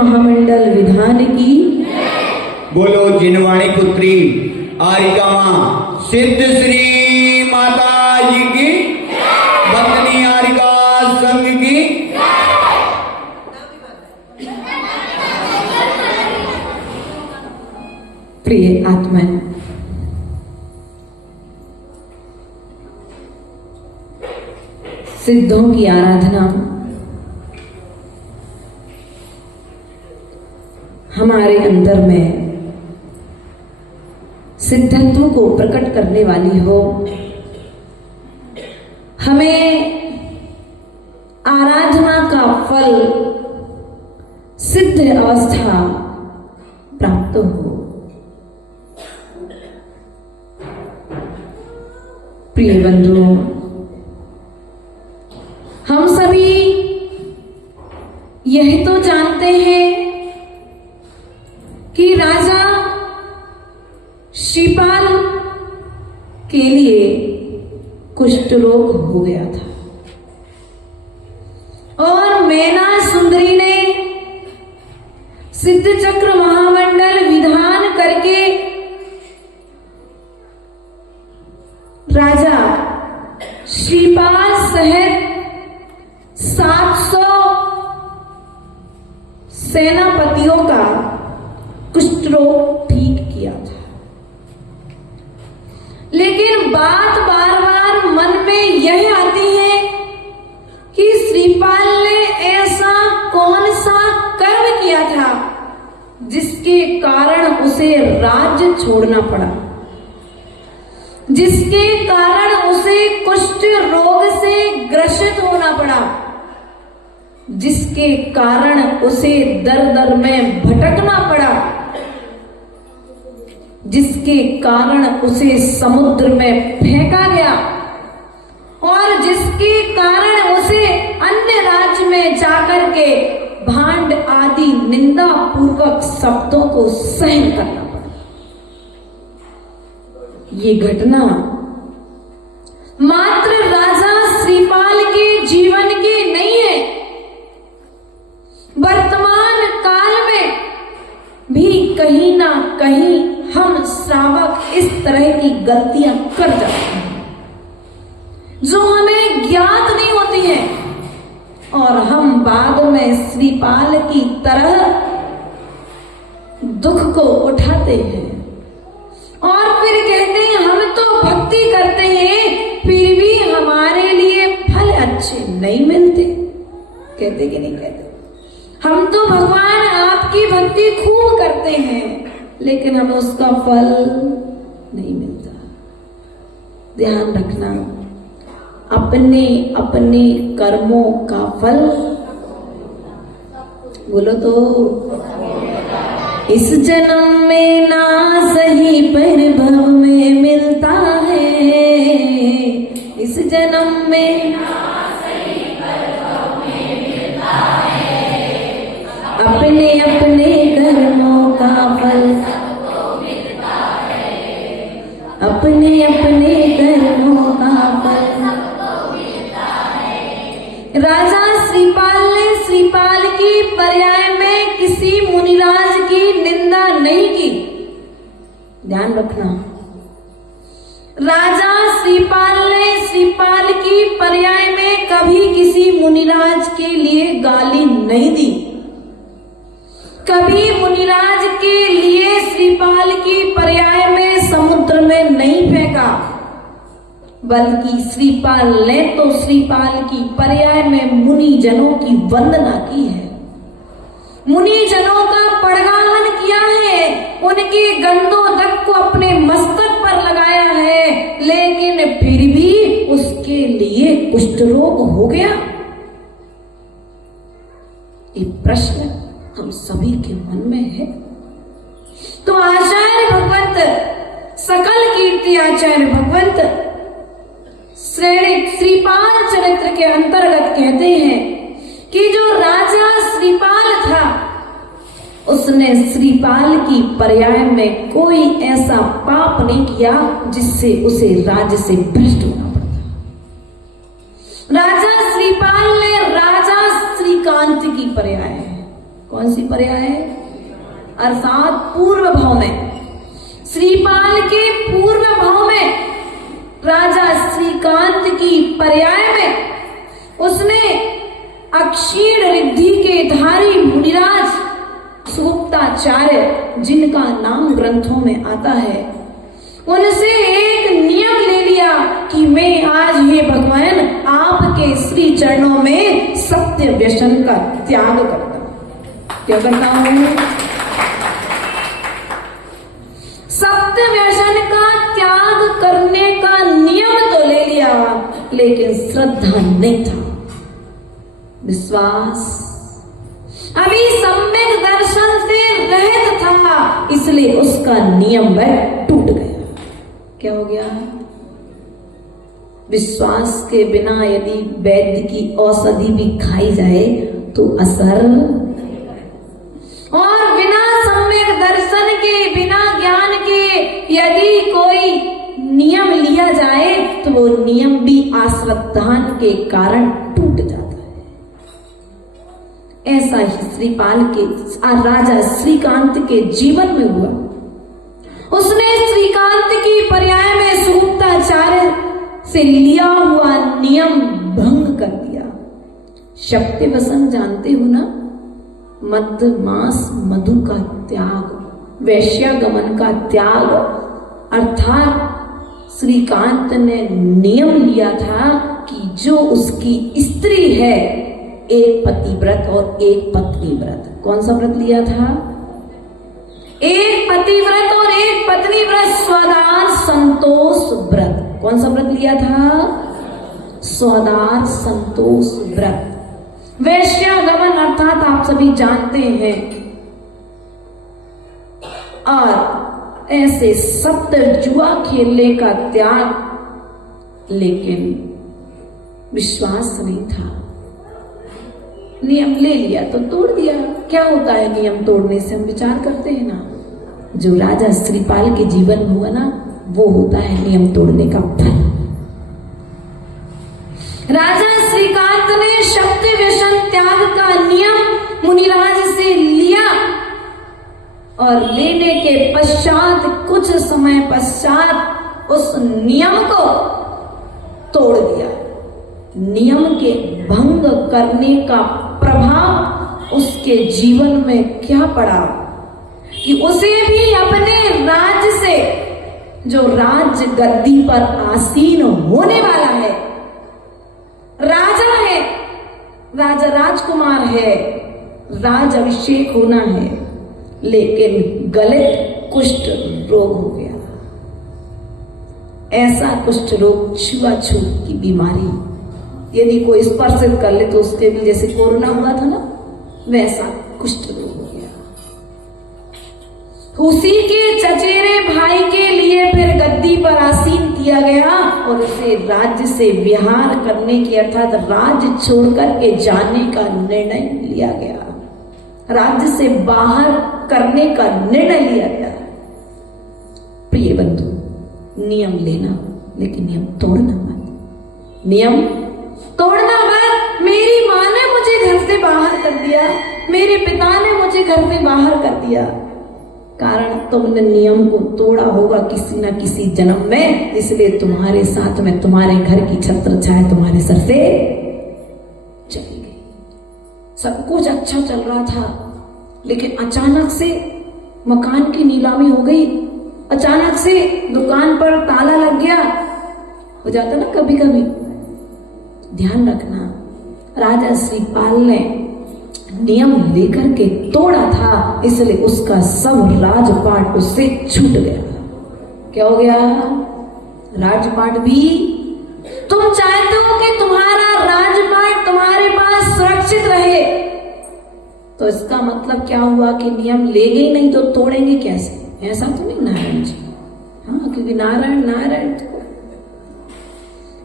महामंडल विधान की। बोलो जिनवाणी पुत्री आरिका मां सिद्ध श्री माता जी की, बंदनी आरिका संघ की। प्रिय आत्मा, सिद्धों की आराधना हमारे अंदर में सिद्धत्व को प्रकट करने वाली हो, हमें आराधना का फल सिद्ध अवस्था प्राप्त हो। प्रिय बंधुओं, हम सभी यह तो जानते हैं कि राजा शिपाल के लिए कुष्ठ रोग हो गया था और मैना सुंदरी ने सिद्ध चक्र महामंडल विधान करके राजा शिपाल सहित 700 सेनापतियों का कुष्ठ रोग ठीक किया था। लेकिन बात बार बार मन में यह आती है कि श्रीपाल ने ऐसा कौन सा कर्म किया था जिसके कारण उसे राज्य छोड़ना पड़ा, जिसके कारण उसे कुष्ठ रोग से ग्रसित होना पड़ा, जिसके कारण उसे दर दर में भटकना पड़ा, जिसके कारण उसे समुद्र में फेंका गया और जिसके कारण उसे अन्य राज्य में जाकर के भांड आदि निंदा पूर्वक शब्दों को सहन करना पड़ा। ये घटना मात्र राजा श्रीपाल के जीवन की नहीं है, वर्तमान काल में भी कहीं ना कहीं हम श्रावक इस तरह की गलतियां कर जाते हैं जो हमें ज्ञात नहीं होती है, और हम बाद में श्रीपाल की तरह दुख को उठाते हैं और फिर कहते हैं हम तो भक्ति करते हैं फिर भी हमारे लिए फल अच्छे नहीं मिलते। कहते कि नहीं कहते? हम तो भगवान आपकी भक्ति खूब करते हैं लेकिन हमें उसका फल नहीं मिलता। ध्यान रखना, अपने अपने कर्मों का फल, बोलो तो, इस जन्म में ना सही पर भव में मिलता है, इस जन्म में ना सही पर भव में मिलता है, अपने अपने कर्मों का फल सबको मिलता है, अपने अपने कर्मों का फल सबको मिलता है। राजा श्रीपाल ने श्रीपाल की पर्याय में किसी मुनिराज की निंदा नहीं की। ध्यान रखना, राजा श्रीपाल ने श्रीपाल की पर्याय में कभी किसी मुनिराज के लिए गाली नहीं दी, कभी मुनिराज के लिए श्रीपाल की पर्याय में समुद्र में नहीं फेंका, बल्कि श्रीपाल ने तो श्रीपाल की पर्याय में मुनि जनों की वंदना की है, मुनि जनों का पड़गाहन किया है, उनके गंधोदक को अपने मस्तक पर लगाया है, लेकिन फिर भी उसके लिए कुष्ठ रोग हो गया। ये प्रश्न हम सभी के मन में है। तो आचार्य भगवंत, सकल कीर्ति आचार्य भगवंत श्रीपाल चरित्र के अंतर्गत कहते हैं कि जो राजा श्रीपाल था उसने श्रीपाल की पर्याय में कोई ऐसा पाप नहीं किया जिससे उसे राज्य से भ्रष्ट होना पड़ता। राजा श्रीपाल ने राजा श्रीकांत की पर्याय है, कौन सी पर्याय? अर्थात पूर्व भाव में, श्रीपाल के पूर्व भाव में, राजा श्रीकांत की पर्याय में उसने अक्षीण रिद्धि के धारी मुनिराज सुगुप्ताचार्य, जिनका नाम ग्रंथों में आता है, उनसे एक नियम ले लिया कि मैं आज हे भगवान आपके श्री चरणों में सत्य व्यसन का त्याग करता हूं। क्या करता हूं? सत्य व्यसन का त्याग करने का नियम तो ले लिया, लेकिन श्रद्धा नहीं था, विश्वास अभी सम्यक दर्शन से रहित था, इसलिए उसका नियम वह टूट गया। क्या हो गया? विश्वास के बिना यदि वैद्य की औषधि भी खाई जाए तो असर, और बिना सम्यक दर्शन के, बिना ज्ञान के यदि कोई नियम लिया जाए तो वो नियम भी अश्रद्धान के कारण टूट जाता है। ऐसा ही श्रीपाल के राजा श्रीकांत के जीवन में हुआ। उसने श्रीकांत की पर्याय में सुगुप्ताचार्य से लिया हुआ नियम भंग कर दिया। शक्ति वसन जानते हो ना? मद मांस मधु का त्याग, वैश्यागमन का त्याग, अर्थात श्रीकांत ने नियम लिया था कि जो उसकी स्त्री है, एक पतिव्रत और एक पत्नी व्रत। कौन सा व्रत लिया था? एक पतिव्रत और एक पत्नी व्रत, स्वदार संतोष व्रत। कौन सा व्रत लिया था? स्वदार संतोष व्रत। वैश्यागमन अर्थात आप सभी जानते हैं, और ऐसे सत्य जुआ खेलने का त्याग, लेकिन विश्वास नहीं था। नियम ले लिया तो तोड़ दिया। क्या होता है नियम तोड़ने से? हम विचार करते हैं ना, जो राजा श्रीपाल के जीवन में हुआ ना, वो होता है नियम तोड़ने का फल। राजा श्रीकांत ने शक्ति व्यसन त्याग का नियम मुनिराज से लिया, और लेने के पश्चात कुछ समय पश्चात उस नियम को तोड़ दिया। नियम के भंग करने का प्रभाव उसके जीवन में क्या पड़ा कि उसे भी अपने राज्य से, जो राज्य गद्दी पर आसीन होने वाला है, राजा है, राजा राजकुमार है, राज अभिषेक होना है, लेकिन गलत कुष्ठ रोग हो गया। ऐसा कुष्ठ रोग छुआछूत की बीमारी, यदि कोई स्पर्शित कर ले तो उसके भी जैसे कोरोना हुआ था ना, वैसा कुष्ठ रोग हो गया। उसी के चचेरे भाई के लिए फिर गद्दी पर आसीन किया गया और उसे राज्य से विहार करने की, अर्थात राज्य छोड़कर के जाने का निर्णय लिया गया। राज्य से बाहर करने का निर्णय लिया गया। प्रिय बंधु, नियम लेना, लेकिन नियम तोड़ना मत। नियम तोड़ना मत। मेरी माँ ने मुझे घर से बाहर कर दिया, मेरे पिता ने मुझे घर से बाहर कर दिया, कारण तुमने नियम को तोड़ा होगा किसी न किसी जन्म में, इसलिए तुम्हारे साथ में तुम्हारे घर की छत्र छाया तुम्हारे सर से चली गई। सब कुछ अच्छा चल रहा था, लेकिन अचानक से मकान की नीलामी हो गई, अचानक से दुकान पर ताला लग गया। हो जाता ना कभी कभी। ध्यान रखना, राजा श्रीपाल ने नियम लेकर के तोड़ा था, इसलिए उसका सब राजपाट उससे छूट गया। क्या हो गया? राजपाट भी। तुम चाहते हो कि तुम्हारा राजपाट तुम्हारे पास सुरक्षित रहे, तो इसका मतलब क्या हुआ कि नियम लेंगे ही नहीं तो तोड़ेंगे कैसे? ऐसा तो नहीं नारायण जी। हाँ, क्योंकि नारायण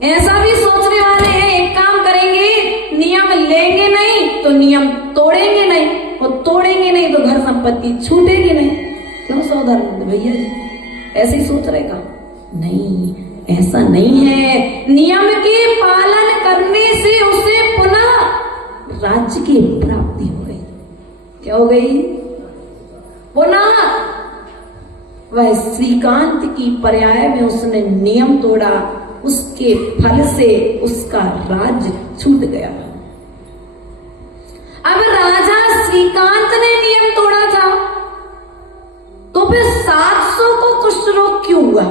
ऐसा भी सोचने वाले हैं, एक काम करेंगे, नियम लेंगे नहीं तो नियम तोड़ेंगे नहीं, और तोड़ेंगे नहीं तो घर संपत्ति छूटेगी नहीं। क्यों सौदानंद भैया जी ऐसे ही सोच रहेगा? नहीं, ऐसा नहीं है। नियम के पालन करने से उसे पुनः राज्य की प्राप्ति हो गई। क्या हो गई। पुनः वह श्रीकांत की पर्याय में उसने नियम तोड़ा, उसके फल से उसका राज्य छूट गया। अब राजा श्रीकांत ने नियम तोड़ा था, तो फिर 700 को कुष्ठ रोग क्यों हुआ?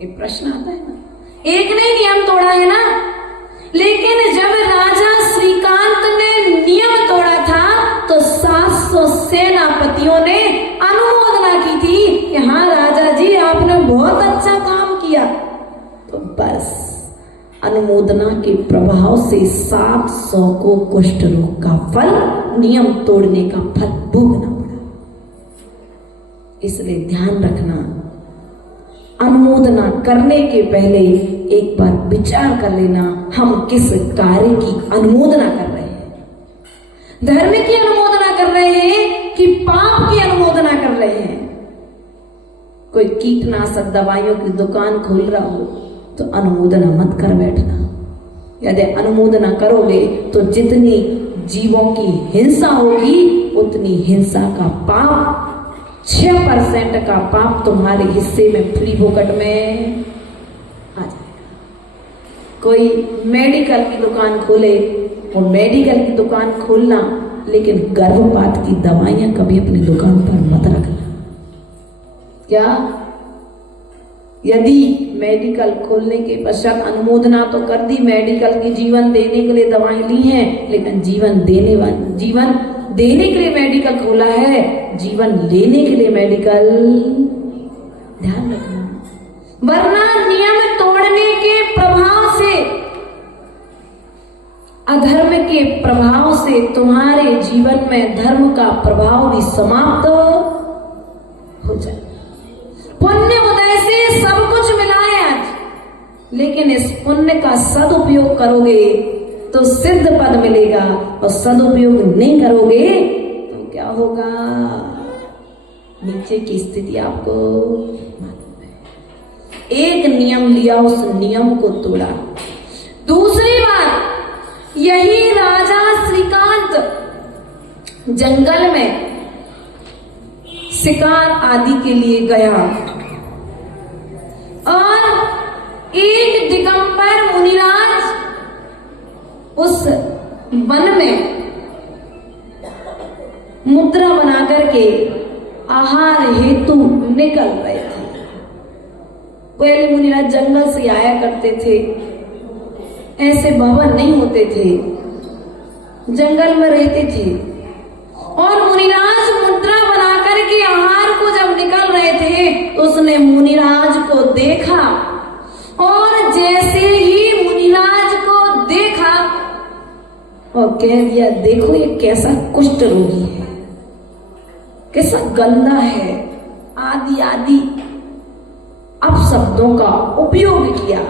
ये प्रश्न आता है ना। एक ने नियम तोड़ा है ना, लेकिन जब राजा श्रीकांत ने नियम तोड़ा था तो 700 सेनापतियों ने अनुमोदना की थी कि हाँ राजा जी आपने बहुत अच्छा काम किया। तो बस अनुमोदना के प्रभाव से 700 को कुष्ठ रोग का फल, नियम तोड़ने का फल भोगना पड़ा। इसलिए ध्यान रखना, अनुमोदना करने के पहले एक बार विचार कर लेना हम किस कार्य की अनुमोदना कर रहे हैं। धर्म की अनुमोदना कर रहे हैं कि पाप की अनुमोदना कर रहे हैं। कोई कीटनाशक दवाइयों की दुकान खोल रहा हो तो अनुमोदना मत कर बैठना। यदि अनुमोदना करोगे तो जितनी जीवों की हिंसा होगी उतनी हिंसा का पाप, 6% का पाप तुम्हारे हिस्से में फ्री फोकट में आ जाएगा। कोई मेडिकल की दुकान खोले, वो मेडिकल की दुकान खोलना, लेकिन गर्भपात की दवाइयां कभी अपनी दुकान पर मत रखना। क्या? यदि मेडिकल खोलने के पश्चात अनुमोदना तो कर दी, मेडिकल की जीवन देने के लिए दवाई ली है, लेकिन जीवन देने के लिए मेडिकल खोला है, जीवन लेने के लिए मेडिकल, ध्यान रखना। वरना नियम तोड़ने के प्रभाव से, अधर्म के प्रभाव से तुम्हारे जीवन में धर्म का प्रभाव भी समाप्त हो जाए। पुण्य उदय से सब कुछ मिला है आज, लेकिन इस पुण्य का सदुपयोग करोगे तो सिद्ध पद मिलेगा, और सदुपयोग नहीं करोगे तो क्या होगा? नीचे की स्थिति आपको मालूम है। एक नियम लिया, उस नियम को तोड़ा। दूसरी बात, यही राजा श्रीकांत जंगल में शिकार आदि के लिए गया और एक दिगंबर मुनिराज उस वन में मुद्रा बना करके आहार हेतु निकल रहे थे। पहले मुनिराज जंगल से आया करते थे, ऐसे भवन नहीं होते थे, जंगल में रहते थे, और मुनिराज मुद्रा बना करके आहार को जब निकल रहे थे तो उसने मुनिराज को देखा, और जैसे ही मुनिराज को देखा और कह दिया, देखो ये कैसा कुष्ठ रोगी है, कैसा गंदा है, आदि आदि अपशब्दों का उपयोग किया।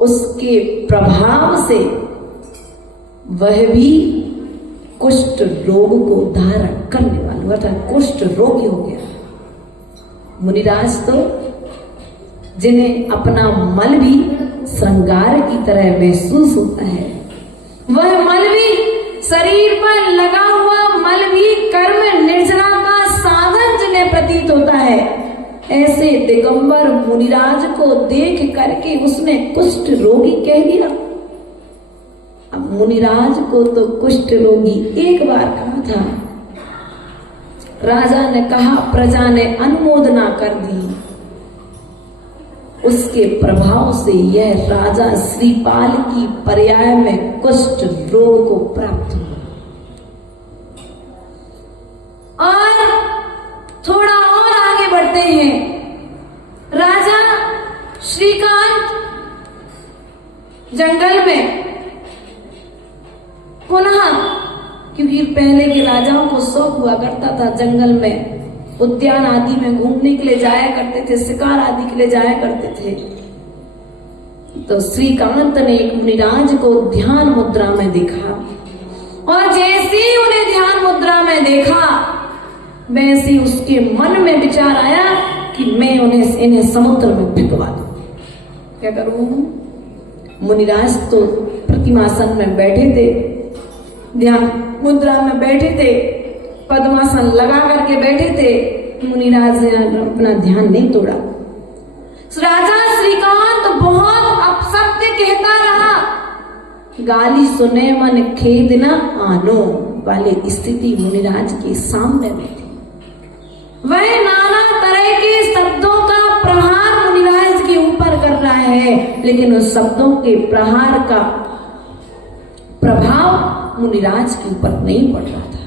उसके प्रभाव से वह भी कुष्ठ रोग को धारण करने वाला हुआ था, कुष्ठ रोगी हो गया। मुनिराज तो जिन्हें अपना मल भी श्रृंगार की तरह महसूस होता है, वह मल भी शरीर पर लगा हुआ मल भी कर्म निर्जना का साधन जिन्हें प्रतीत होता है, ऐसे दिगंबर मुनिराज को देख करके उसने कुष्ठ रोगी कह दिया। अब मुनिराज को तो कुष्ठ रोगी एक बार कहा था, राजा ने कहा, प्रजा ने अनुमोदना कर दी, उसके प्रभाव से यह राजा श्रीपाल की पर्याय में कुष्ठ रोग को प्राप्त हुआ। और थोड़ा और आगे बढ़ते हैं, राजा श्रीकांत जंगल में पुनः, क्योंकि पहले के राजाओं को शौक हुआ करता था जंगल में उद्यान आदि में घूमने के लिए जाया करते थे, शिकार आदि के लिए जाया करते थे। तो श्रीकांत ने एक मुनिराज को ध्यान मुद्रा में देखा, और जैसे ही उन्हें ध्यान मुद्रा में देखा वैसे उसके मन में विचार आया कि मैं इन्हें समुद्र में फेंकवा दूं। क्या करूं? मुनिराज तो प्रतिमासन में बैठे थे, ध्यान मुद्रा में बैठे थे, पद्मासन लगा करके बैठे थे, मुनिराज ने अपना ध्यान नहीं तोड़ा। राजा श्रीकांत बहुत अपशब्द कहता रहा, गाली सुने मन खेद न आनो वाली स्थिति मुनिराज के सामने में थी। वह नाना तरह के शब्दों का प्रहार मुनिराज के ऊपर कर रहा है, लेकिन उस शब्दों के प्रहार का प्रभाव मुनिराज के ऊपर नहीं पड़ रहा था।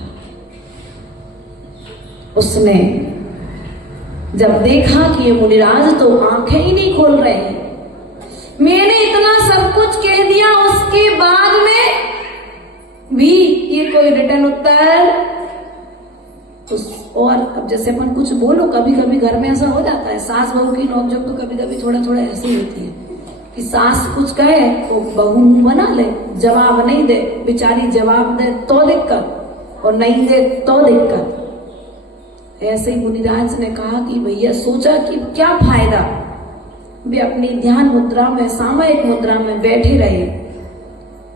उसने जब देखा कि ये मुनिराज तो आंखें ही नहीं खोल रहे हैं, मैंने इतना सब कुछ कह दिया, उसके बाद में भी ये कोई रिटर्न उत्तर और अब जैसे अपन कुछ बोलो, कभी कभी घर में ऐसा हो जाता है, सास बहू की नोकझोंक तो कभी कभी थोड़ा थोड़ा ऐसी होती है कि सास कुछ कहे तो बहू बना ले, जवाब नहीं दे, बेचारी जवाब दे तो दिक्कत और नहीं दे तो दिक्कत। ऐसे ही मुनिराज ने कहा कि भैया, सोचा कि क्या फायदा, वे अपनी ध्यान मुद्रा में, सामयिक मुद्रा में बैठे रहे।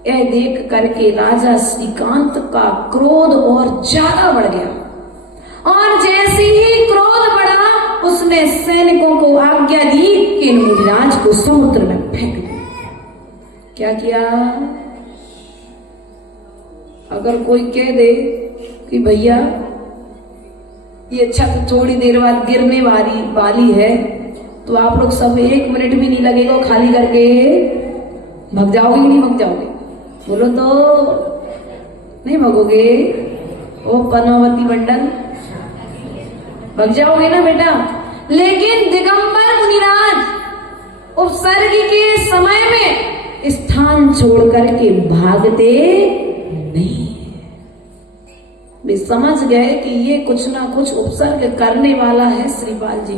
यह देख करके राजा श्रीकांत का क्रोध और ज्यादा बढ़ गया और जैसे ही क्रोध बढ़ा, उसने सैनिकों को आज्ञा दी कि इन मुनिराज को समुद्र में फेंक दो। क्या किया? अगर कोई कह दे कि भैया ये छत थोड़ी देर बाद गिरने वाली है, तो आप लोग सब 1 मिनट भी नहीं लगेगा खाली करके भग जाओगे कि नहीं भग जाओगे? बोलो तो नहीं भगोगे? ओ पद्मावती मंडल, भग जाओगे ना बेटा? लेकिन दिगंबर मुनिराज उपसर्ग के समय में स्थान छोड़ करके भागते नहीं। वे समझ गए कि ये कुछ ना कुछ उपसर्ग करने वाला है श्रीपाल जी।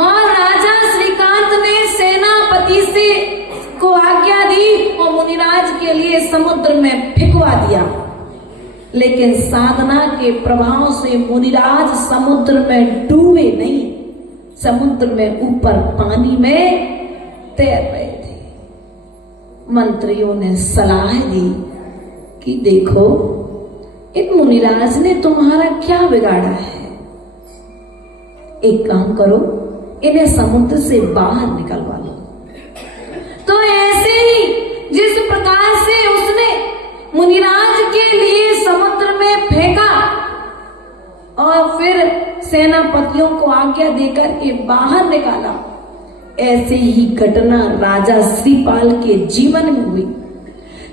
और राजा श्रीकांत ने सेनापति से को आज्ञा दी और मुनिराज के लिए समुद्र में फेंकवा दिया। लेकिन साधना के प्रभाव से मुनिराज समुद्र में डूबे नहीं, समुद्र में ऊपर पानी में तैर रहे थे। मंत्रियों ने सलाह दी कि देखो, इन मुनिराज ने तुम्हारा क्या बिगाड़ा है, एक काम करो, इन्हें समुद्र से बाहर निकलवा लो। तो ऐसे ही जिस प्रकार से उसने मुनिराज के लिए समुद्र में फेंका और फिर सेनापतियों को आज्ञा देकर के बाहर निकाला, ऐसे ही घटना राजा श्रीपाल के जीवन में हुई।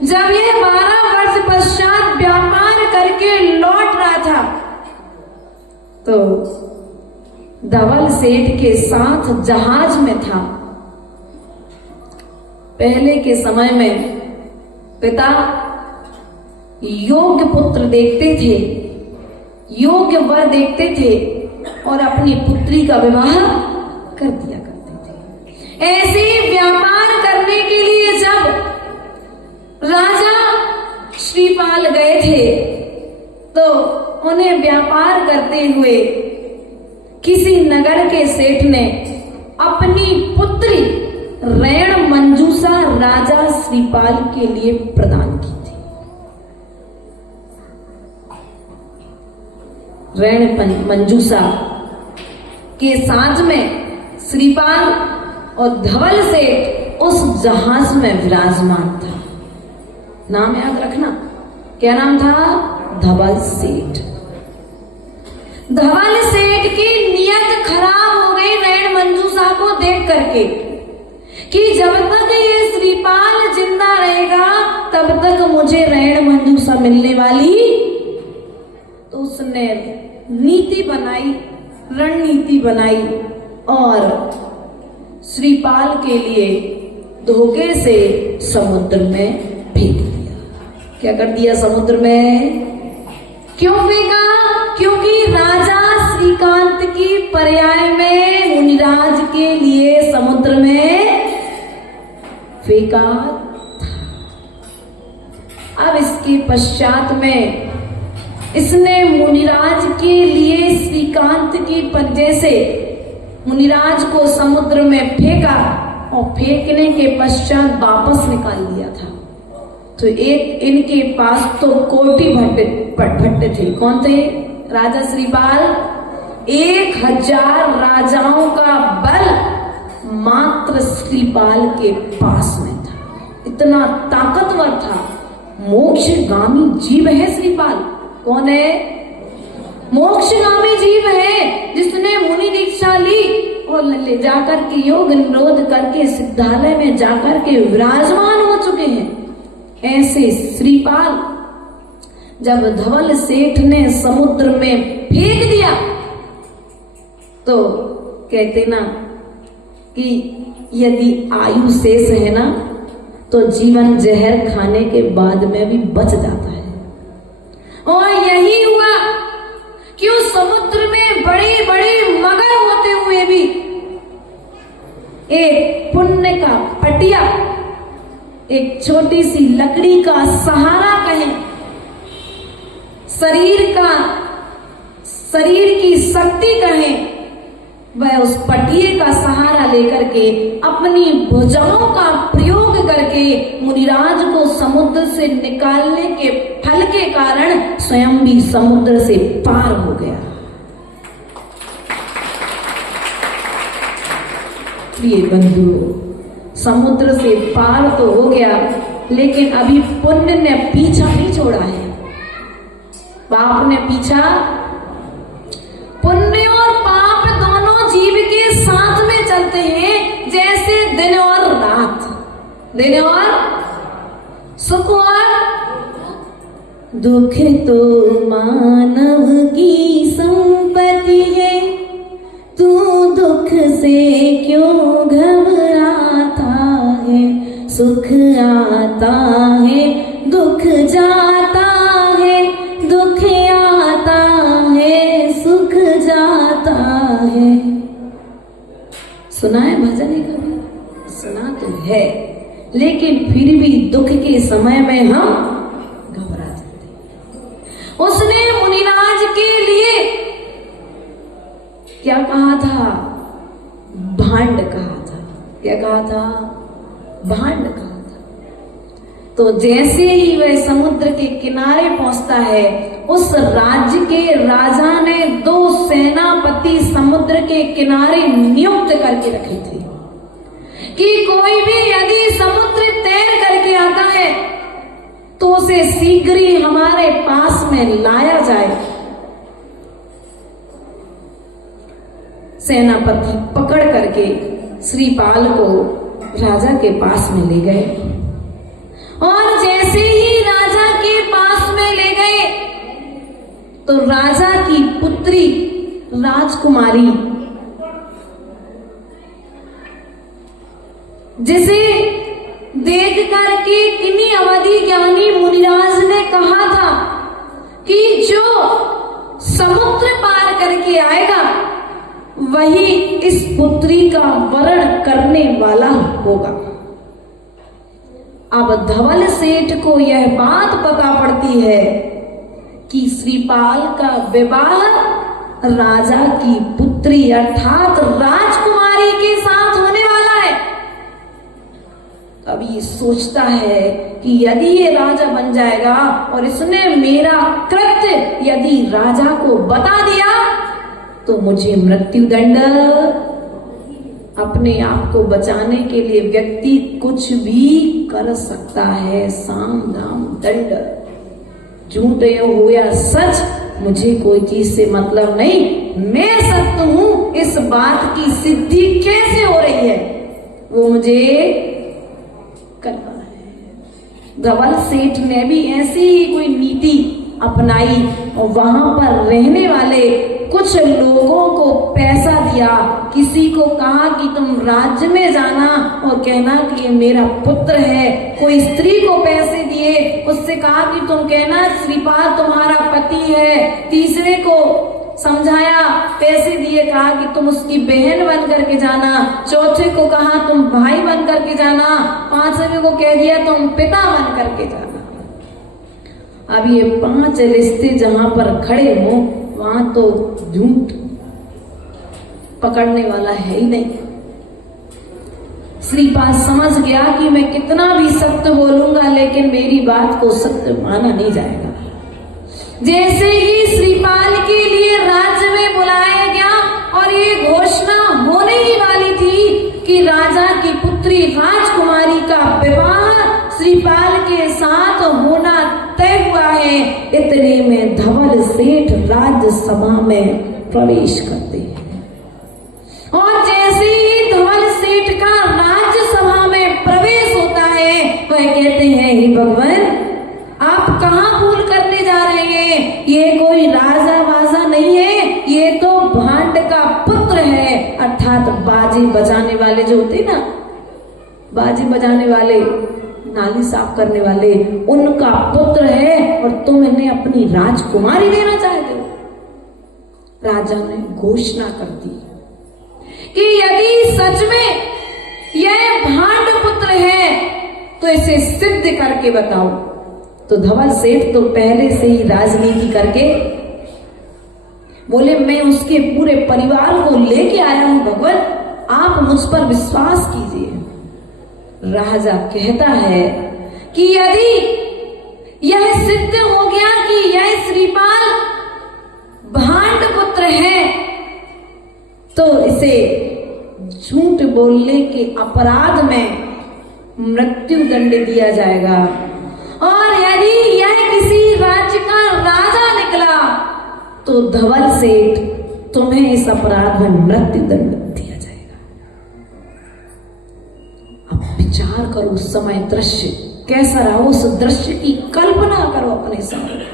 जब ये 12 वर्ष पश्चात व्यापार करके लौट रहा था, तो धवल सेठ के साथ जहाज में था। पहले के समय में पिता योग्य पुत्र देखते थे, योग्य वर देखते थे और अपनी पुत्री का विवाह कर दिया करते थे। ऐसे व्यापार करने के लिए जब राजा श्रीपाल गए थे, तो उन्हें व्यापार करते हुए किसी नगर के सेठ ने अपनी पुत्री रैण मंजूषा राजा श्रीपाल के लिए प्रदान की थी। रैण मंजूषा के साथ में श्रीपाल और धवल सेठ उस जहाज में विराजमान था। नाम याद रखना, क्या नाम था? धवल सेठ। धवल सेठ की नियत खराब हो गई रैण मंजूषा को देख करके कि जब तक ये श्रीपाल जिंदा रहेगा तब तक मुझे रैण मंजूषा मिलने वाली। तो उसने नीति बनाई, रणनीति बनाई और श्रीपाल के लिए धोखे से समुद्र में फेंक दिया। क्या कर दिया समुद्र में? क्यों फेंका? क्योंकि राजा श्रीकांत की पर्याय में मुनिराज के लिए समुद्र में फेंका था। अब इसके पश्चात में इसने मुनिराज के लिए श्रीकांत की पंजे से मुनिराज को समुद्र में फेंका और फेंकने के पश्चात वापस निकाल दिया था। तो एक इनके पास तो कोटि भट्ट थे। कौन थे? राजा श्रीपाल। 1000 राजाओं का बल मात्र श्रीपाल के पास में था, इतना ताकतवर था। मोक्षगामी जीव है श्रीपाल। कौन है? मोक्षगामी जीव है, जिसने मुनि दीक्षा ली और ले जाकर के योग निरोध करके सिद्धालय में जाकर के विराजमान हो चुके हैं। ऐसे श्रीपाल जब धवल सेठ ने समुद्र में फेंक दिया तो कहते ना कि यदि आयु शेष है ना तो जीवन जहर खाने के बाद में भी बच जाता है। और यही हुआ कि उस समुद्र में बड़े बड़े मगर होते हुए भी एक पुण्य का पटिया, एक छोटी सी लकड़ी का सहारा कहें, शरीर की शक्ति कहें, वह उस पटिये का सहारा लेकर के अपनी भुजाओं का प्रयोग करके मुनिराज को समुद्र से निकालने के फल के कारण स्वयं भी समुद्र से पार हो गया। प्रिय बंधुओं, समुद्र से पार तो हो गया, लेकिन अभी पुण्य ने पीछा नहीं छोड़ा है। पाप ने पीछा। पुण्य और पाप दोनों जीव के साथ में चलते हैं, जैसे दिन और रात, दिन और सुख और दुख तो मानव की संपत्ति है, तू दुख से क्यों घबराता है। सुख आता है दुख जाता है, दुख आता है सुख जाता है। सुना है भजन है कभी? सुना तो है, लेकिन फिर भी दुख के समय में हम घबरा जाते हैं। उसने मुनिराज के लिए क्या कहा था? भांड कहा था। क्या कहा था? भांड कहा था। तो जैसे ही वह समुद्र के किनारे पहुंचता है, उस राज्य के राजा ने 2 सेनापति समुद्र के किनारे नियुक्त करके रखे थे कि कोई भी यदि समुद्र तैर करके आता है तो उसे शीघ्र ही हमारे पास में लाया जाए। सेनापति पकड़ करके श्रीपाल को राजा के पास में ले गए, और जैसे ही राजा के पास में ले गए तो राजा की पुत्री राजकुमारी, जिसे देख करके किन्हीं अवधि ज्ञानी मुनिराज ने कहा था कि जो समुद्र पार करके आएगा वही इस पुत्री का वरण करने वाला होगा। अब धवल सेठ को यह बात पता पड़ती है कि श्रीपाल का विवाह राजा की पुत्री अर्थात राजकुमारी के साथ होने वाला है। अब ये सोचता है कि यदि ये राजा बन जाएगा और इसने मेरा कृत्य यदि राजा को बता दिया तो मुझे मृत्युदंड। अपने आप को बचाने के लिए व्यक्ति कुछ भी कर सकता है, साम दाम दंड। झूठ हो या सच, मुझे कोई चीज से मतलब नहीं, मैं सत्य हूं, इस बात की सिद्धि कैसे हो रही है वो मुझे करना है। धवल सेठ ने भी ऐसी ही कोई नीति अपनाई और वहां पर रहने वाले कुछ लोगों को पैसा दिया। किसी को कहा कि तुम राज्य में जाना और कहना कि ये मेरा पुत्र है। कोई स्त्री को पैसे दिए, उससे कहा कि तुम कहना श्रीपाल तुम्हारा पति है। तीसरे को समझाया, पैसे दिए, कहा कि तुम उसकी बहन बन करके जाना। चौथे को कहा तुम भाई बन करके जाना। पांचवें को कह दिया तुम पिता बन करके जाना। अब ये 5 रिश्ते जहां पर खड़े हों वहां तो झूठ पकड़ने वाला है ही नहीं। श्रीपाल समझ गया कि मैं कितना भी सत्य बोलूंगा लेकिन मेरी बात को सत्य माना नहीं जाएगा। जैसे ही श्रीपाल के लिए राज्य में बुलाया गया और ये घोषणा होने ही वाली थी कि राजा की पुत्री राजकुमारी का विवाह श्रीपाल के साथ होना तय हुआ है, इतने में धवल सेठ राज्यसभा में प्रवेश करते हैं। और जैसे ही धवल सेठ का राज्यसभा में प्रवेश होता है वह कहते हैं, हे भगवान आप कहाँ भूल करने जा रहे हैं, ये कोई राजा वाजा नहीं है, ये तो भांड का पुत्र है, अर्थात बाजी बजाने वाले जो होते ना, बाजी बजाने वाले, नाली साफ करने वाले, उनका पुत्र है और तुम इन्हें अपनी राजकुमारी देना चाहते हो। राजा ने घोषणा कर दी कि यदि सच में यह भांड पुत्र है तो इसे सिद्ध करके बताओ। तो धवल सेठ तो पहले से ही राजनीति करके बोले, मैं उसके पूरे परिवार को लेके आया हूं भगवान, आप मुझ पर विश्वास कीजिए। राजा कहता है कि यदि यह सिद्ध हो गया कि यह श्रीपाल भांड पुत्र है तो इसे झूठ बोलने के अपराध में मृत्यु दंड दिया जाएगा, और यदि यह किसी राज्य का राजा निकला तो धवल सेठ तुम्हें इस अपराध में मृत्यु दंड दिया जाएगा। अब विचार करो उस समय दृश्य कैसा रहा, उस दृश्य की कल्पना करो अपने सामने।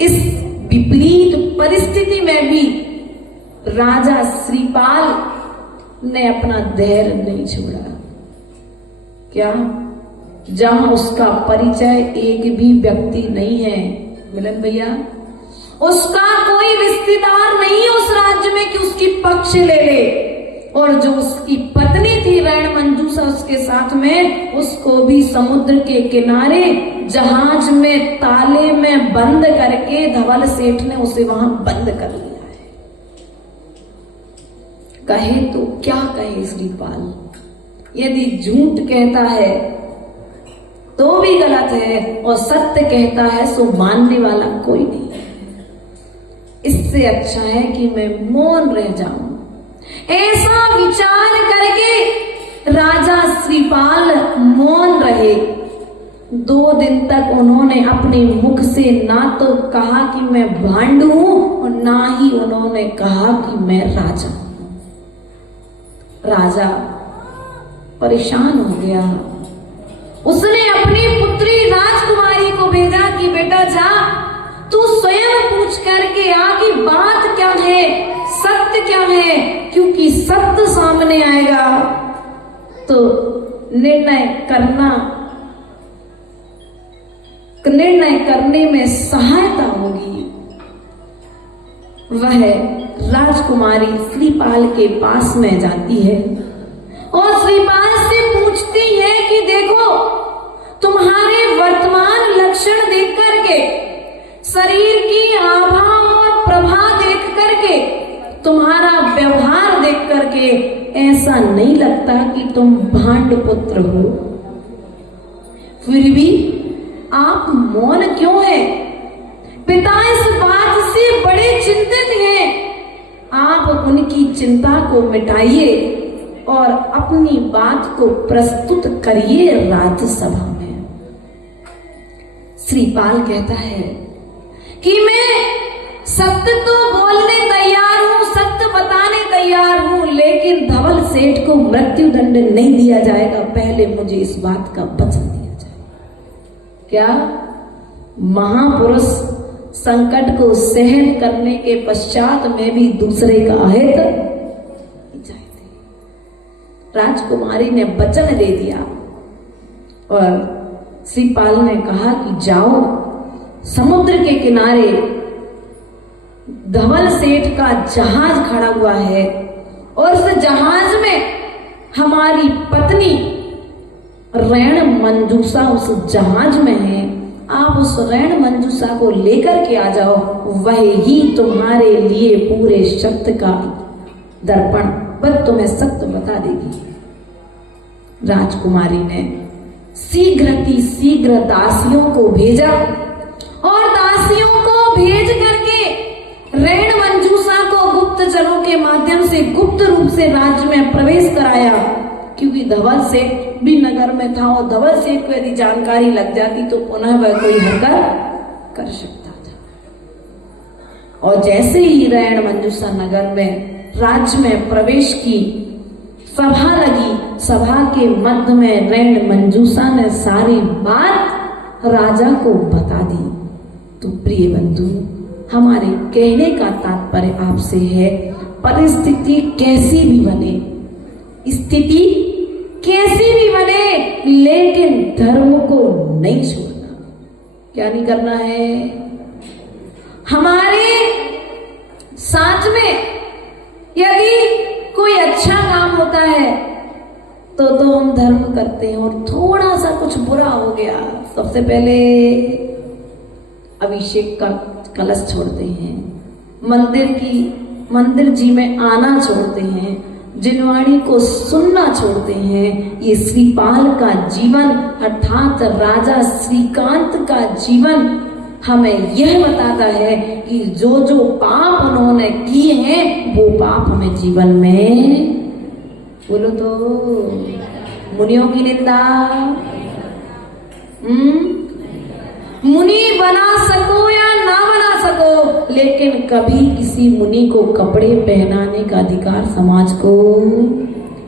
इस विपरीत परिस्थिति में भी राजा श्रीपाल ने अपना धैर्य नहीं छोड़ा। क्या? जहां उसका परिचय एक भी व्यक्ति नहीं है, मिलन भैया, उसका कोई रिश्तेदार नहीं है उस राज्य में कि उसकी पक्ष ले ले, और जो उसकी पत्नी थी रैण मंजूषा उसके साथ में, उसको भी समुद्र के किनारे जहाज में ताले में बंद करके धवल सेठ ने उसे वहां बंद कर लिया है। कहे तो क्या कहे श्रीपाल, यदि झूठ कहता है तो भी गलत है और सत्य कहता है सो मानने वाला कोई नहीं है। इससे अच्छा है कि मैं मौन रह जाऊं। ऐसा विचार करके राजा श्रीपाल मौन रहे। 2 दिन तक उन्होंने अपने मुख से ना तो कहा कि मैं भांड हूं और ना ही उन्होंने कहा कि मैं राजा हूं। राजा परेशान हो गया। उसने अपनी पुत्री राजकुमारी को भेजा कि बेटा जा, तू स्वयं पूछ करके आ कि बात क्या है, सत्य क्या है, क्योंकि सत्य सामने आएगा तो निर्णय करने में सहायता होगी। वह राजकुमारी श्रीपाल के पास में जाती है और श्रीपाल से पूछती है कि देखो, तुम्हारे वर्तमान लक्षण देख करके, शरीर की आभा और प्रभा देख करके, तुम्हारा व्यवहार देख करके ऐसा नहीं लगता कि तुम भांड पुत्र हो। फिर भी आप मौन क्यों हैं? पिता इस बात से बड़े चिंतित हैं। आप उनकी चिंता को मिटाइए और अपनी बात को प्रस्तुत करिए राज्यसभा में। श्रीपाल कहता है कि मैं सत्य तो बोलने तैयार हूं, सत्य बताने तैयार हूं, लेकिन धवल सेठ को मृत्यु दंड नहीं दिया जाएगा, पहले मुझे इस बात का वचन दिया जाए। क्या? महापुरुष संकट को सहन करने के पश्चात में भी दूसरे का अहित नहीं चाहते। राजकुमारी ने वचन दे दिया और श्रीपाल ने कहा कि जाओ, समुद्र के किनारे धवल सेठ का जहाज खड़ा हुआ है और उस जहाज में हमारी पत्नी रैण मंजूषा उस जहाज में है। आप उस रैण मंजूषा को लेकर के आ जाओ, वह ही तुम्हारे लिए पूरे शब्द का दर्पण मोहब्बत तुम्हें सत्य बता देगी। राजकुमारी ने शीघ्र दासियों को भेजा और दासियों को भेज करके रैन मंजूषा को गुप्तचरों के माध्यम से गुप्त रूप से राज्य में प्रवेश कराया, क्योंकि धवल सेठ भी नगर में था और धवल सेठ को यदि जानकारी लग जाती तो पुनः वह कोई हरकत कर सकता था। और जैसे ही रैन मंजूषा नगर में राज्य में प्रवेश की सभा लगी, सभा के मध्य में रैन मंजूषा ने सारी बात राजा को बता दी। तो प्रिय बंधु, हमारे कहने का तात्पर्य आपसे है, परिस्थिति कैसी भी बने, स्थिति कैसी भी बने, लेकिन धर्म को नहीं छोड़ना। क्या नहीं करना है? हमारे साथ में यदि कोई अच्छा काम होता है तो हम धर्म करते हैं, और थोड़ा सा कुछ बुरा हो गया, सबसे पहले अभिषेक का कलश छोड़ते हैं, मंदिर जी में आना छोड़ते हैं, जिनवाणी को सुनना छोड़ते हैं। ये श्रीपाल का जीवन अर्थात राजा श्रीकांत का जीवन हमें यह बताता है कि जो जो पाप उन्होंने किए हैं वो पाप हमें जीवन में, बोलो तो, मुनियों की निंदा, मुनि बना सको या ना बना सको, लेकिन कभी किसी मुनि को कपड़े पहनाने का अधिकार समाज को,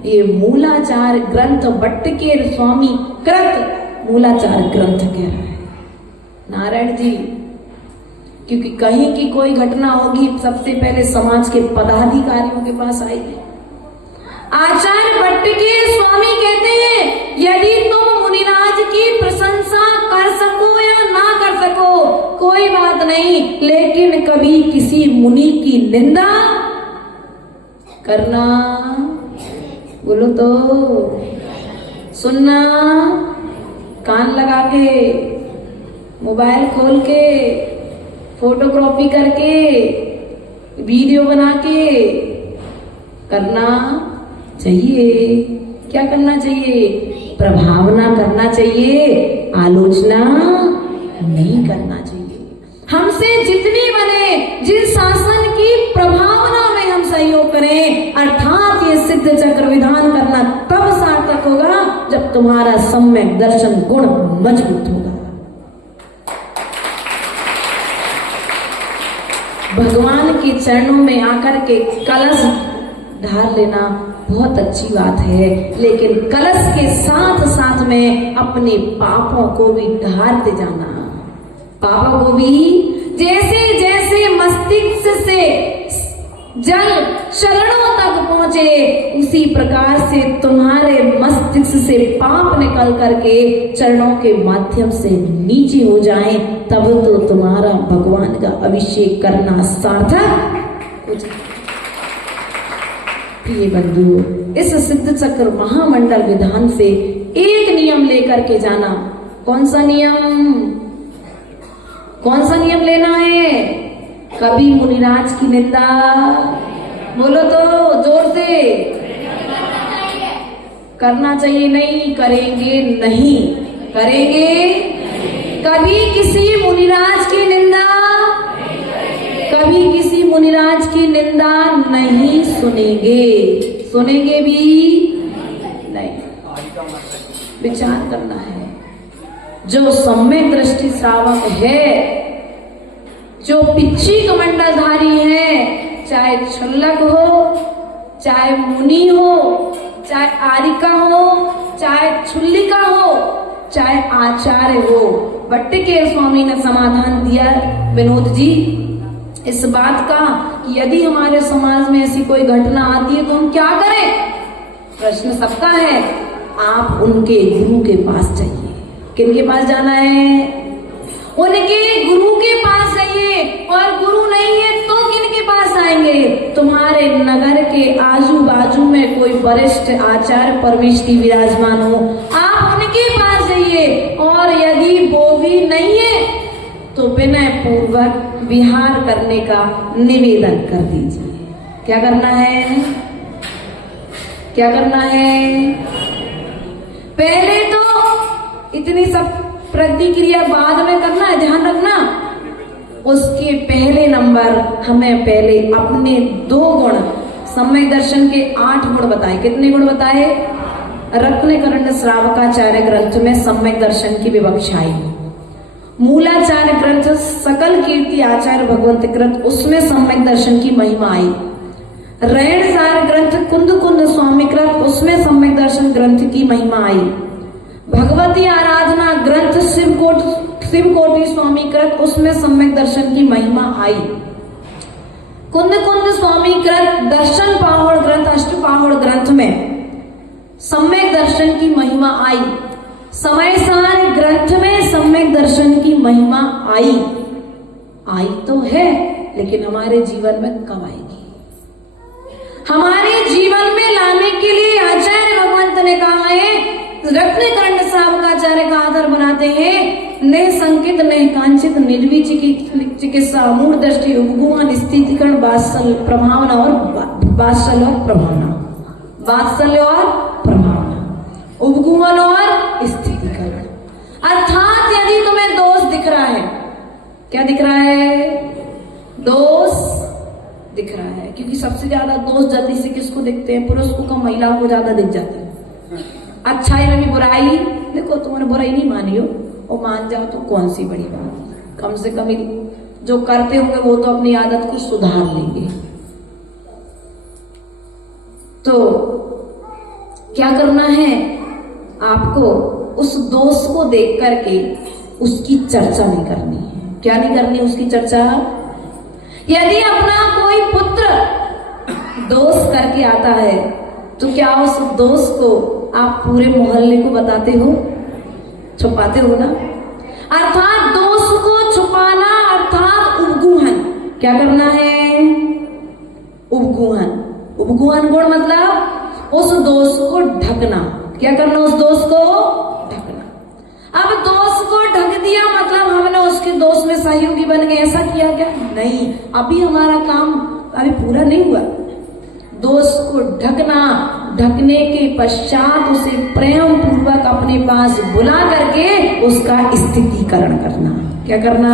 ये मूलाचार ग्रंथ भट्टकेर स्वामी कृत मूलाचार ग्रंथ कह रहा है नारायण जी। क्योंकि कहीं की कोई घटना होगी सबसे पहले समाज के पदाधिकारियों के पास आएगी। आचार्य भट्टकेर स्वामी कहते हैं, यदि तुम मुनिराज की प्रशंसा कर सको या ना कर सको कोई बात नहीं, लेकिन कभी किसी मुनि की निंदा करना, बोलो तो, सुनना, कान लगा के, मोबाइल खोल के, फोटोकॉपी करके, वीडियो बना के करना चाहिए। क्या करना चाहिए? प्रभावना करना चाहिए, आलोचना नहीं करना चाहिए। हमसे जितनी बने, जिस शासन की प्रभावना में हम सहयोग करें, अर्थात ये सिद्ध चक्र विधान करना तब सार्थक होगा जब तुम्हारा सम्यक दर्शन गुण मजबूत होगा। भगवान के चरणों में आकर के कलश ढाल लेना बहुत अच्छी बात है, लेकिन कलश के साथ साथ में अपने पापों को भी ढालते जाना। पापों को भी जैसे जैसे मस्तिष्क से जल चरणों तक पहुंचे, उसी प्रकार से तुम्हारे मस्तिष्क से पाप निकल करके चरणों के माध्यम से नीचे हो जाए, तब तो तुम्हारा भगवान का अभिषेक करना सार्थक हो जाए। प्रिय बंधु, इस सिद्ध चक्र महामंडल विधान से एक नियम लेकर के जाना। कौन सा नियम? कौन सा नियम लेना है? कभी मुनिराज की निंदा, बोलो तो जोर से, करना चाहिए नहीं, करेंगे नहीं, करेंगे। कभी किसी मुनिराज की निंदा, कभी किसी मुनिराज की निंदा नहीं सुनेंगे, सुनेंगे भी नहीं। विचार करना है। जो सम्यक दृष्टि श्रावक है, जो पिच्छी कमंडलधारी है, चाहे क्षुल्लक हो, चाहे मुनि हो, चाहे आरिका हो, चाहे क्षुल्लिका हो, चाहे आचार्य हो, भट्टकेर स्वामी ने समाधान दिया विनोद जी इस बात का कि यदि हमारे समाज में ऐसी कोई घटना आती है तो हम क्या करें? प्रश्न सबका है। आप उनके गुरु के पास जाइए। किनके पास जाना है? उनके गुरु के पास जाइए। और गुरु नहीं है तो किनके पास आएंगे? तुम्हारे नगर के आजू बाजू में कोई वरिष्ठ आचार्य परमेष्ठी विराजमान हो, आप उनके पास जाइए। और यदि वो भी नहीं है तो विनय पूर्वक विहार करने का निवेदन कर दीजिए। क्या करना है? क्या करना है? पहले तो इतनी सब प्रतिक्रिया बाद में करना है, ध्यान रखना। उसके पहले नंबर हमें पहले अपने 2 गुण, सम्यक दर्शन के 8 गुण बताए। कितने गुण बताए? रत्नकरण श्रावकाचार्य ग्रंथ में सम्यक दर्शन की विवक्षा आई। मूलाचार्य ग्रंथ सकल कीर्ति आचार्य भगवंत ग्रंथ, उसमें सम्यक दर्शन की महिमा आई। रैणसार ग्रंथ कुंद कुंद स्वामी ग्रंथ, उसमें सम्यक दर्शन ग्रंथ की महिमा आई। भगवती आराधना ग्रंथ शिवकोटि स्वामी ग्रंथ, उसमें सम्यक दर्शन की महिमा आई। कुंद कुंद स्वामी ग्रंथ, दर्शन पाहुड़ ग्रंथ, अष्टपाहुड़ ग्रंथ में सम्यक दर्शन की महिमा आई। समयसार ग्रंथ में सम्यक दर्शन की महिमा आई तो है, लेकिन हमारे जीवन में कब आएगी? हमारे जीवन में लाने के लिए आचार्य भगवंत ने कहा है, रत्नकरण श्रावकाचार्य का आधार बनाते हैं। ने संकित ने कांचित निर्वी चिकित्सा मूल दृष्टि उपगुण स्थितिकरण वात्सल्य प्रभावना और वात्सल्य और प्रभावना, वात्सल्य और प्रभावना, उपगुण और स्थितिकरण। अर्थात यदि तुम्हें दोष दिख रहा है, क्या दिख रहा है? दोष दिख रहा है, क्योंकि सबसे ज्यादा दोष जल्दी से किसको दिखते हैं? पुरुष को कम, महिलाओं को ज्यादा दिख जाते हैं। अच्छाई में भी बुराई, देखो तुमने बुराई नहीं मानी हो और मान जाओ तो कौन सी बड़ी बात, कम से कम जो करते होंगे वो तो अपनी आदत को सुधार लेंगे। तो क्या करना है आपको? उस दोष को देख करके उसकी चर्चा नहीं करनी है। क्या नहीं करनी उसकी चर्चा? यदि अपना कोई पुत्र दोष करके आता है तो क्या उस दोष को आप पूरे मोहल्ले को बताते हो? छुपाते हो ना। अर्थात दोष को छुपाना अर्थात उपगुहन। क्या करना है? उपगुहन। उपगुहन गुण मतलब उस दोष को ढकना। क्या करना? उस दोष को ढकना। अब दोष को ढक दिया मतलब हमने उसके दोष में सहयोगी बन गए, ऐसा किया क्या? नहीं, अभी हमारा काम अभी पूरा नहीं हुआ। दोष को ढकना, ढकने के पश्चात उसे प्रेम पूर्वक अपने पास बुला करके उसका स्थितीकरण करना। क्या करना?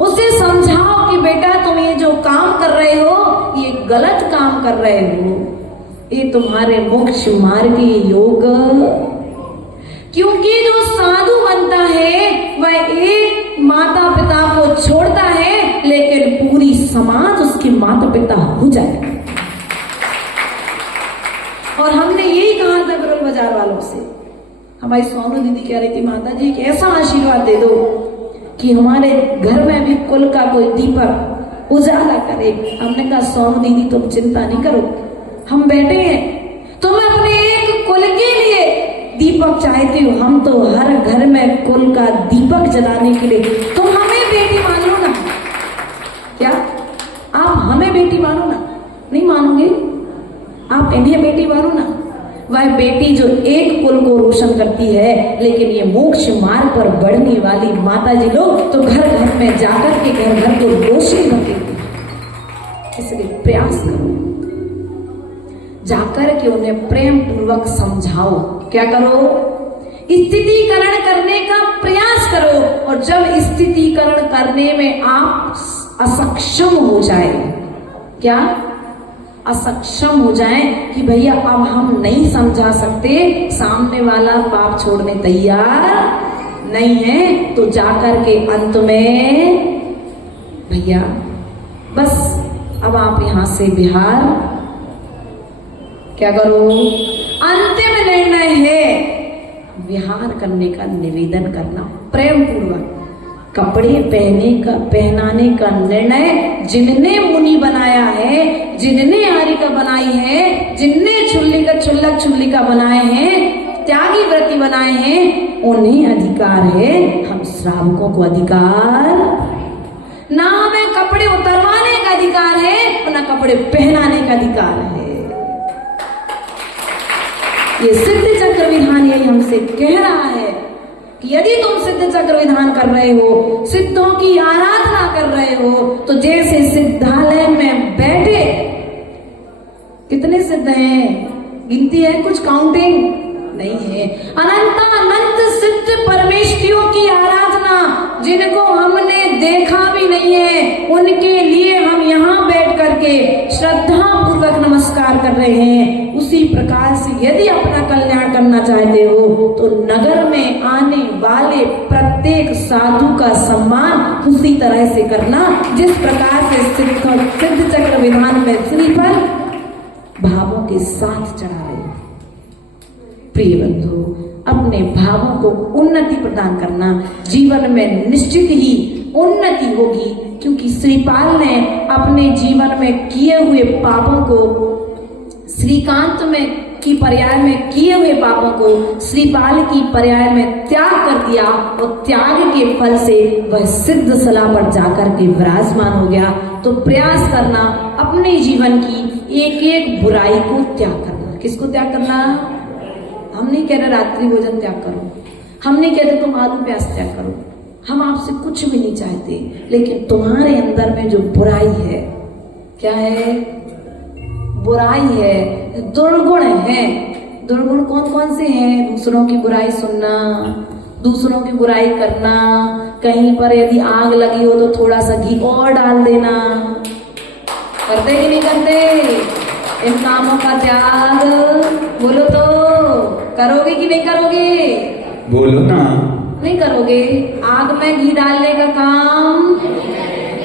उसे समझाओ कि बेटा तुम ये जो काम कर रहे हो ये गलत काम कर रहे हो, ये तुम्हारे मोक्ष मार्ग योग। क्योंकि जो साधु बनता है वह एक माता पिता को छोड़ता है, लेकिन पूरी समाज उसके माता पिता हो जाएगा। और हमने यही कहा था बरल बाजार वालों से। हमारी सोनू दीदी कह रही थी, माता जी एक ऐसा आशीर्वाद दे दो कि हमारे घर में भी कुल का कोई दीपक उजाला करे। हमने कहा सोनू दीदी तुम चिंता नहीं करो, हम बैठे हैं। तुम अपने एक कुल के लिए दीपक चाहते हो, हम तो हर घर में कुल का दीपक जलाने के लिए। तुम हमें बेटी मान लो ना। क्या आप हमें बेटी मानो ना? नहीं मानोगे? आप इन्हें बेटी मानो ना। वह बेटी जो एक कुल को रोशन करती है, लेकिन ये मोक्ष मार्ग पर बढ़ने वाली माता जी लोग तो घर घर में जाकर के घर घर को रोशन करते। इसलिए प्रयास करो, जाकर के उन्हें प्रेम पूर्वक समझाओ। क्या करो? स्थितीकरण करने का प्रयास करो। और जब स्थितीकरण करने में आप असक्षम हो जाए, क्या असक्षम हो जाए कि भैया अब हम नहीं समझा सकते, सामने वाला पाप छोड़ने तैयार नहीं है, तो जाकर के अंत में भैया बस अब आप यहां से बिहार क्या करो? अंतिम निर्णय है विहार करने का निवेदन करना प्रेम पूर्वक। कपड़े पहनाने का निर्णय जिनने मुनि बनाया है, जिनने आरिका बनाई है, जिनने छुल्लक छुल्लिका बनाए हैं, त्यागी व्रति बनाए हैं, उन्हें अधिकार है। हम श्रावकों को अधिकार ना, हमें कपड़े उतरवाने का अधिकार है ना कपड़े पहनाने का अधिकार है। ये सिद्ध चक्र विधान यही हमसे कह रहा है कि यदि तुम सिद्ध चक्र विधान कर रहे हो, सिद्धों की आराधना कर रहे हो, तो जैसे सिद्धालय में बैठे कितने सिद्ध हैं? गिनती है कुछ? काउंटिंग नहीं है। अनंत अनंत सिद्ध परमेष्ठियों की आराधना जिनको हमने देखा भी नहीं है, उनके लिए हम यहाँ बैठ करके श्रद्धा पूर्वक नमस्कार कर रहे हैं। उसी प्रकार से यदि अपना कल्याण करना चाहते हो तो नगर में आने वाले प्रत्येक साधु का सम्मान उसी तरह से करना जिस प्रकार से सिद्ध चक्र विधान में श्रीफल भावों के साथ चढ़ा रहे। प्रिय बंधु, अपने भावों को उन्नति प्रदान करना, जीवन में निश्चित ही उन्नति होगी, क्योंकि श्रीपाल ने अपने जीवन में किए हुए पापों को श्रीकांत में की पर्याय में किए हुए पापों को श्रीपाल की पर्याय में त्याग कर दिया और त्याग के फल से वह सिद्ध सला पर जाकर के विराजमान हो गया। तो प्रयास करना अपने जीवन की एक एक बुराई को त्याग करना। किसको त्याग करना? हम नहीं कह रहे रात्रि भोजन त्याग करो, हम नहीं कहते तुम आलू प्याज त्याग करो, हम आपसे कुछ भी नहीं चाहते, लेकिन तुम्हारे अंदर में जो बुराई है, क्या है? बुराई है, दुर्गुण है। दुर्गुण कौन कौन से हैं? दूसरों की बुराई सुनना, दूसरों की बुराई करना, कहीं पर यदि आग लगी हो तो थोड़ा सा घी और डाल देना। करते कि नहीं करते? इन कामों का त्याग बोलो तो करोगे कि नहीं करोगे? बोलो ना। नहीं करोगे? आग में घी डालने का काम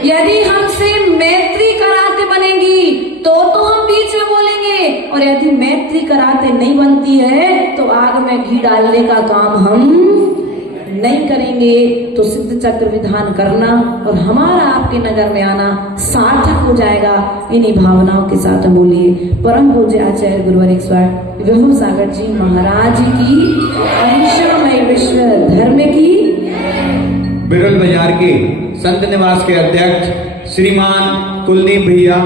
यदि हमसे मैत्री कराते बनेगी तो हम बीच में बोलेंगे, और यदि मैत्री कराते नहीं बनती है तो आग में घी डालने का काम हम नहीं करेंगे। तो सिद्ध चक्र विधान करना और हमारा आपके नगर में आना सार्थक हो जाएगा। इन्हीं भावनाओं के साथ बोलिए परम पूज्य आचार्य गुरुवर स्वर्गीय विभु सागर जी महाराज की, अहिंसामय विश्व धर्म की। बिरल बाजार के संत निवास के अध्यक्ष श्रीमान कुलदीप भैया